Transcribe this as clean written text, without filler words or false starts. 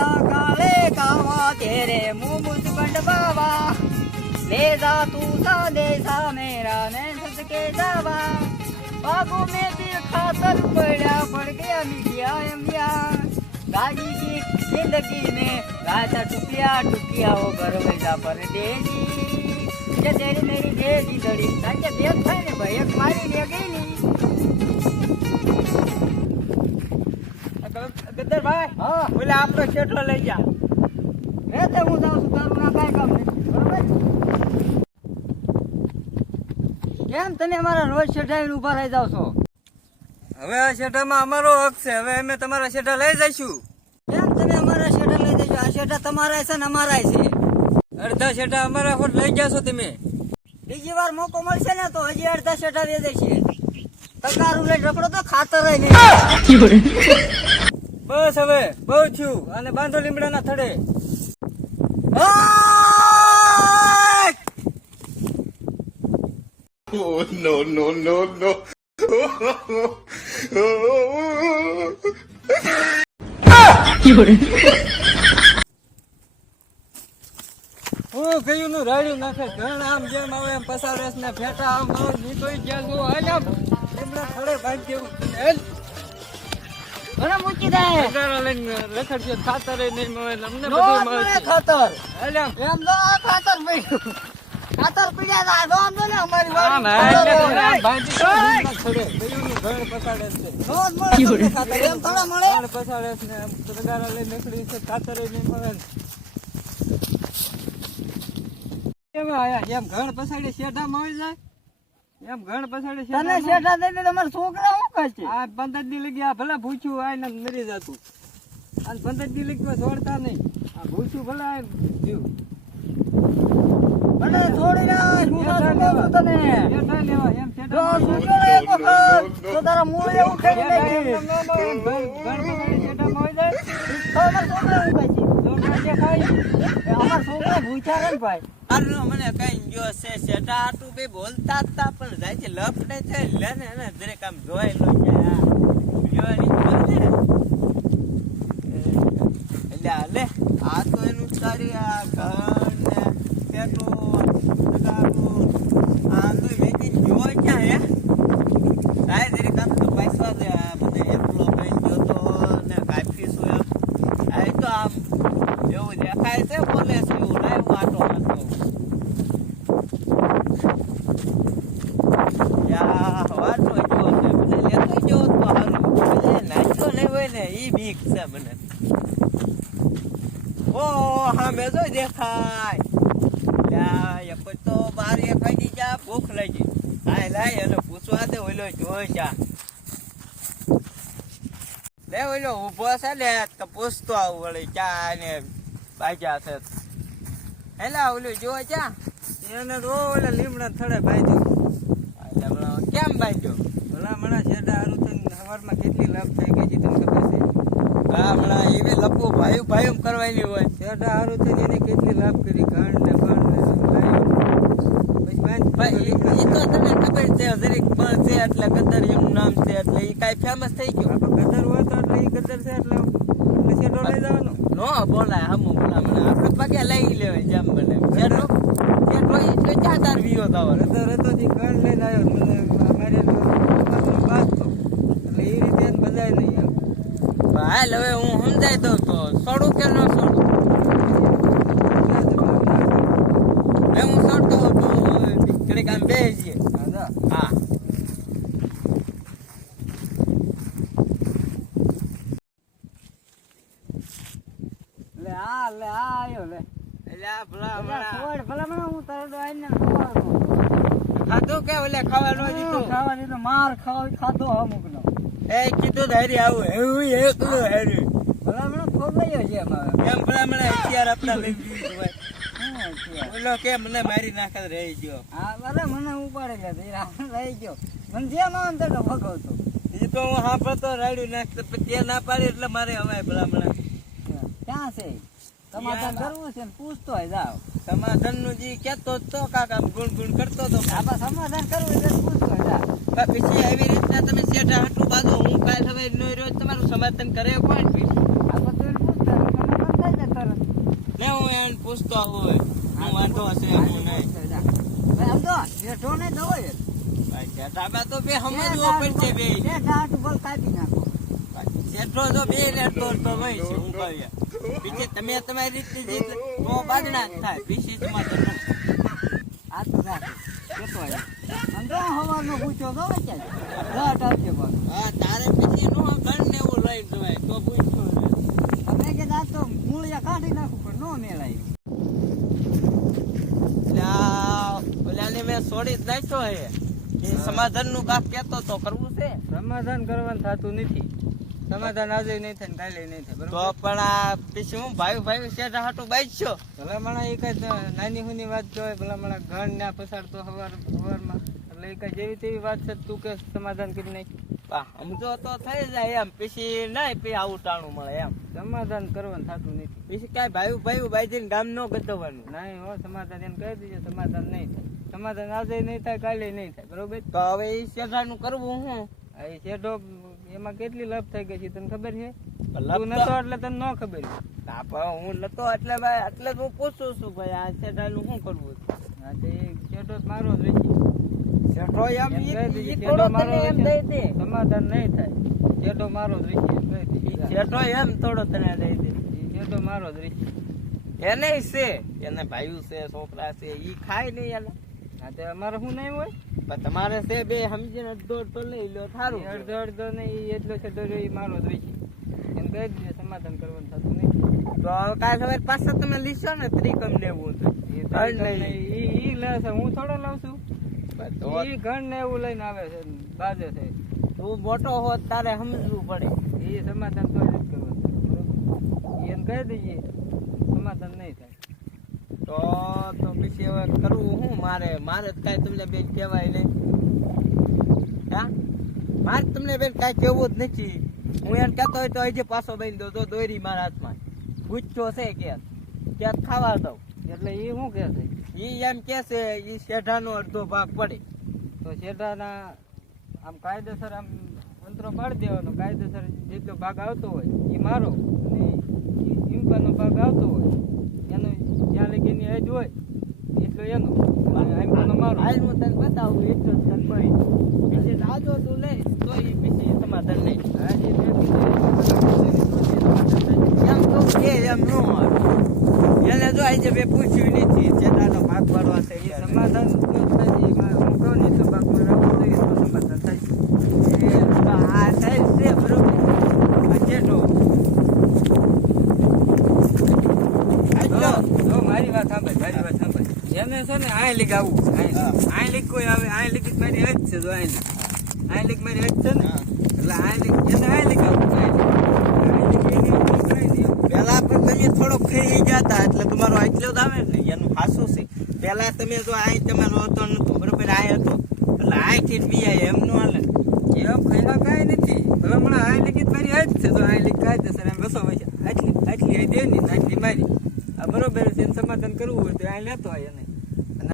सदा काले कावा तेरे मुंह मुझ बंडवावा ले जा तू संदेशा मेरा मैं सदके जावा बागों में भी खातर पड़ा पड़ गया मिलिया मिया गाड़ी की जिंदगी में गाता टुकिया टुकिया वो घर में जा परदेसी ये तेरी मेरी देसी दड़ी ताके देख भाई ने भाई एक मारी ले गई नहीं ગદર ભાઈ હા બોલે આપણો શેઠો લઈ જા રે તે હું જાઉં છું તારું ના કાઈ કામ નહીં બરોબર કેમ તમે અમારા રોજ શેઠાઈને ઊભા રહી જાવ છો હવે આ શેઠામાં અમારો હક છે હવે અમે તમારા શેઠા લઈ જઈશું કેમ તમે અમારા શેઠા લઈ જશો આ શેઠા તમારા છે ને અમારા છે અડધા શેઠા અમારા ખોટ લઈ જશો તમે બીજી વાર મોકો મળશે ને તો હજી અડધા શેઠા દે દેશે તકારું લઈ રખડો તો ખાતર નહીં બસ હવે બહુ થયું અને બાંધો લીમડાના થડે Oh, no, no, no, no. હું ગયું નું રાડ્યું નાખે ઘણ આમ જેમ આવે એમ પસારેસ ને ફેટા આમ નીકળી ગયા છો આમ લીમડા થડે બાંધી દેવું હેલ મને મૂકી દે વધારા લઈને રખડજો ખાતર નહીં મળે અમને નો બધું મળે મળે ખાતર હેલ આમ એમ તો આ ખાતર પડ્યું ખાતર પીડ્યા તા જો આમ જો ને અમારી આમ વાડી હેલ ખાતર આમ બાંધી લીમડા થડે ગયું નું ઘણ પસાડે છે નો જ મળે તમને ખાતર એમ થોડા મળે ઘણ પસાડે છે ને આમ વધારા લઈને નીકળી છે ખાતર નહીં મળે એમ આયા એમ ઘણ પસાડી શેઠા મળી જાય એમ ઘણ પસાડી તને શેઠા દઈ દે તમારા છોકરા શું કરશે આ 15 દી લગી આ ભલે ભૂખ્યું આય ને મરી જતું અને 15 દી લગી છોડતા નહીં આ ભૂખ્યું ભલે આય જીવ મને છોડી ના હું ના છું તને શેઠા લેવા એમ જો શેઠા સુજો રે વખત તો તારા મૂળ એવું ખેડી નાખી ઘણ પસાડી શેઠા મળી જાય તો અમારા છોકરા શું કરશે છોકરા જે ખાય અમારા છોકરા ભૂખ્યા રે ને ભાઈ આનો મને કઈ જો છે સેટા આટું બે બોલતા હતા પણ જાય છે લપડે છે લેને ને દરેક આમ જોઈ લો કે આ જોવાની બોલ છે એટલે લે આ તો એનું તારી આ ઘર ને પેટો ગાડું આ તો વેચી જોઈ ક્યાં હે સાય દરેક આમ તો પૈસા દે મને એકલો કઈ ગયો તો ને કાફી શું આ તો આમ એવું દેખાય છે બોલે છે એવું લાવ્યું આટો હતો યા વાટો જો છે મને લેતો જો તો હારું મને નાચો નહીં હોય ને ઈ બીક છે મને ઓ સામે જો દેખાય યા એક તો બાર ખાઈ દી જા ભૂખ લાગી હાય લાય એને પૂછવા દે ઓલો જોઈ જા લે ઓલો ઊભો છે ને તો પૂછતો આવું વળી ચા ને બાજા છે હેલા ઓલું જો ચા એને તો ઓલા લીમડા થડે બાંધ્યું કેમ બાંધ્યો ભલા મણા શેઠા હારું થઈને સવારમાં કેટલી લાભ થઈ ગઈ છે તમને ખબર છે હા હમણાં એવી લપુ ભાઈ ભાઈ કરવાની હોય શેઠા હારું થઈને એને કેટલી લાભ કરી ઘણ ને બણ ને લાવ્યું. પછી બાંધ ભાઈ એ તો તને ખબર છે જરીક પણ છે એટલે કદર એનું નામ છે એટલે એ કાંઈ ફેમસ થઈ ગયું આપણે ગદર હોય તો એટલે ઈ ગદર છે એટલે શેઠો લઈ જવાનો નો બોલાય હમું બોલા મને આપણે પગે લઈ લેવાય જેમ બને શેઠો શેઠો એટલે ચા તાર વિયો તાવર ગદર હતો તે ઘણ લઈને આવ્યો મને મારે બાંધતો એટલે એ રીતે એને બધાય નહીં એમ હાલ હવે હું સમજાઈ દઉં તો છોડું કે ન છોડું હવે હું છોડતો ઘડીક આમ બેસીએ હા લે આ આયો લે એટલે આ ભલા છોડ ભલા મને હું તારે તો આઈને ખવાનું ખાધું કે ઓલે ખાવાનું દીધું ખાવા દીધો માર ખાધો અમુક નો એ કીધું તો હારી આવું એવું એકલું હારી ભલા મને ખોવાયો છે અમારે એમ ભલામણ અત્યારે આપડા લઈ ગયું હોય હા ઓલો કે મને મારી નાખે રહી ગયો હા બરાબર મને ઉપાડે લે લઈ ગયો મને જેમ આવે ને તો ભગાવતો એ તો હું સાંભળતો રાડ્યું નાખતો પણ તે ના પાડી એટલે મારે હવે ભલામણ ક્યાં છે સમાધાન કરવું છે ને પૂછતો હોય જાવ સમાધાન નું જે કેતો તો કાકા ગુણ ગુણ કરતો તો આપણે સમાધાન કરવું એટલે પૂછતો હોય જાવ પછી એવી રીતના તમે શેઠા હાટું બાંધો હું કાલ હવે નો રોજ તમારું સમાધાન કરે કોણ પછી આપણે તો એને પૂછતા હોય, જઈને પૂછતો હોય હું વાંધો હશે હું નહીં ભાઈ આમ તો શેઠો ને દવો એ ભાઈ જેઠાબા તો બે સમજવો પડશે બે એ ગાંઠ બોલ કાપી નાખો શેઠો તો બે રહેતો તો હોય છે હું કહ્યા બીજે તમે તમારી રીતે જીત તો બાદના જ થાય બીજી તમારે આ તો રાખો કેતો હોય આમ તો હવારનો પૂછ્યો તો હોય ક્યાં ગાંઠ આવશે બોલ હા તારે પછી નો ઘર ને એવું લઈ જવાય તો પૂછ્યો અમે કે આ તો મૂળિયા કાઢી નાખું પણ નો મેળાય ઓલાને મેં છોડી જ નાખ્યો હે એ સમાધાન નું કામ કેતો તો કરવું છે સમાધાન કરવાનું થતું નથી. સમાધાન આજે નહીં થાય ને કાલે નહીં થાય, તો બરોબર? પણ આ પછી હું ભાઈ શેઠ હાટું બાજ્યો ભલામણા એ કઈ નાની હુની વાત કહેવાય. ભલામણા ઘર ના પસાડતો હવારમાં એટલે એ કઈ જેવી તેવી વાત છે. તું કે સમાધાન કરી નાખ. સમજો તો થઈ જાય એમ પછી નહીં પછી આવું ટાણું મળે એમ સમાધાન કરવાનું થતું નથી. પછી કઈ ભાઈ બાજુ ગામ નો ગદવાનું નહીં હો, સમાધાન એમ કહી દીધું સમાધાન નહીં થાય. સમાધાન આજે નહીં થાય કાલે નહીં થાય, બરોબર? તો હવે એ શેઠાનું કરવું હું આ એ શેઠો એમાં કેટલી લપ થઈ ગઈ છે તને ખબર છે? લપ તું તો- નતો એટલે તને ન ખબર હોય. હા, પણ હું નતો એટલે ભાઈ એટલે હું પૂછું છું ભાઈ આ શેઠાનું શું કરવું હા તો એ શેઠો જ મારો જ રહેશે. શેઠો એમ એમ કહી દીધું, ઈ શેઠો થોડો મારો તને એમ રહેશે. દઈ દે સમાધાન નહીં થાય. શેઠો મારો જ રહેશે એમ કહી દીધું. શેઠો એમ થોડો તને દઈ દે એ શેઠો મારો જ રહેશે. એને છે એને ભાઈ છે છોકરા છે ઈ ખાય નહીં એને હા તો અમારે શું નહીં હોય? પણ તમારે છે બે સમજીને દોડ તો લઈ લો થારું એ અડધો અડધો ને એ એટલો છે તો એ મારો જ રહેશે. એમ કહી દીધું સમાધાન કરવાનું થતું નહીં. તો હવે કાલ સવારે પાછા તમે લીશો ને ત્રિકમ ને એવું તો એ તો ઈ લે છે, હું થોડો લઉં છું. તો ઈ ઘર ને એવું લઈને આવે છે, બાજે છે. તું મોટો હોત તારે સમજવું પડે એ સમાધાન તો જ કરવાનું, બરોબર? એને કહી દઈએ સમાધાન નહીં થાય. તો પછી હવે કરવું હું મારે જ કાંઈ તમને બેન કહેવાય નહીં હા મારે તમને બેન કાંઈ કહેવું જ નથી. હું એને કહેતો હોય તો હજી પાછો બની દો તો દોરી મારા હાથમાં પૂછ્યો છે ક્યાં ખાવા દઉં એટલે એ શું કહે છે? ઈ એમ કે છે ઈ શેઠાનો અડધો ભાગ પડે તો શેઠાના આમ કાયદેસર આમ અંતરો પાડી દેવાનો. કાયદેસર જેટલો ભાગ આવતો હોય એ મારો, અને ઇમ્પાનો ભાગ આવતો હોય એનો જ્યાં લગી એની હદ હોય એટલો એનો, અને ઇમ્પાનો મારો. હાલ હું તને બતાવું એટલો જ તને ભાઈ પછી રાજો તું લઈશ તો ઈ પછી સમાધાન નહીં હા, જે મેં કીધું એમ તો કે એમ ન હોય એને જો આજે મેં પૂછ્યું નથી શેઠાનો ભાગ પાડવા છે એ સમાધાન તો થાય. હું કહું નહીં તો ભાગ મારે આવવો જોઈએ તો સમાધાન થાય. એ તો આ સાહેબ છે બરોબર આ શેઠો તો મારી વાત સાંભળ. એને છે ને આ લીક આવવું આ લીક કોઈ આવે આ લીક મારી હજ છે. જો આ લીક મારી હજ છે ને એટલે આ લીક એને આ લીક આવવું પેલા પણ તમે થોડો ખાઈ ગયા હતા એટલે તમારો આટલો જ આવે ને એનું ખાસું છે. પેલા તમે જો આ તમારો હતો નતો બરોબર આ હતો એટલે આથી જ બીયા એમ નો હાલે એમ કહેવા કાંઈ નથી. હવે હમણાં આ લીક મારી હજ છે. તો આ લીક કાયદેસર એમ બસો પૈસા આટલી દેની આટલી મારી. આ બરોબર છે. એને સમાધાન કરવું હોય તો આ લેતો હોય એને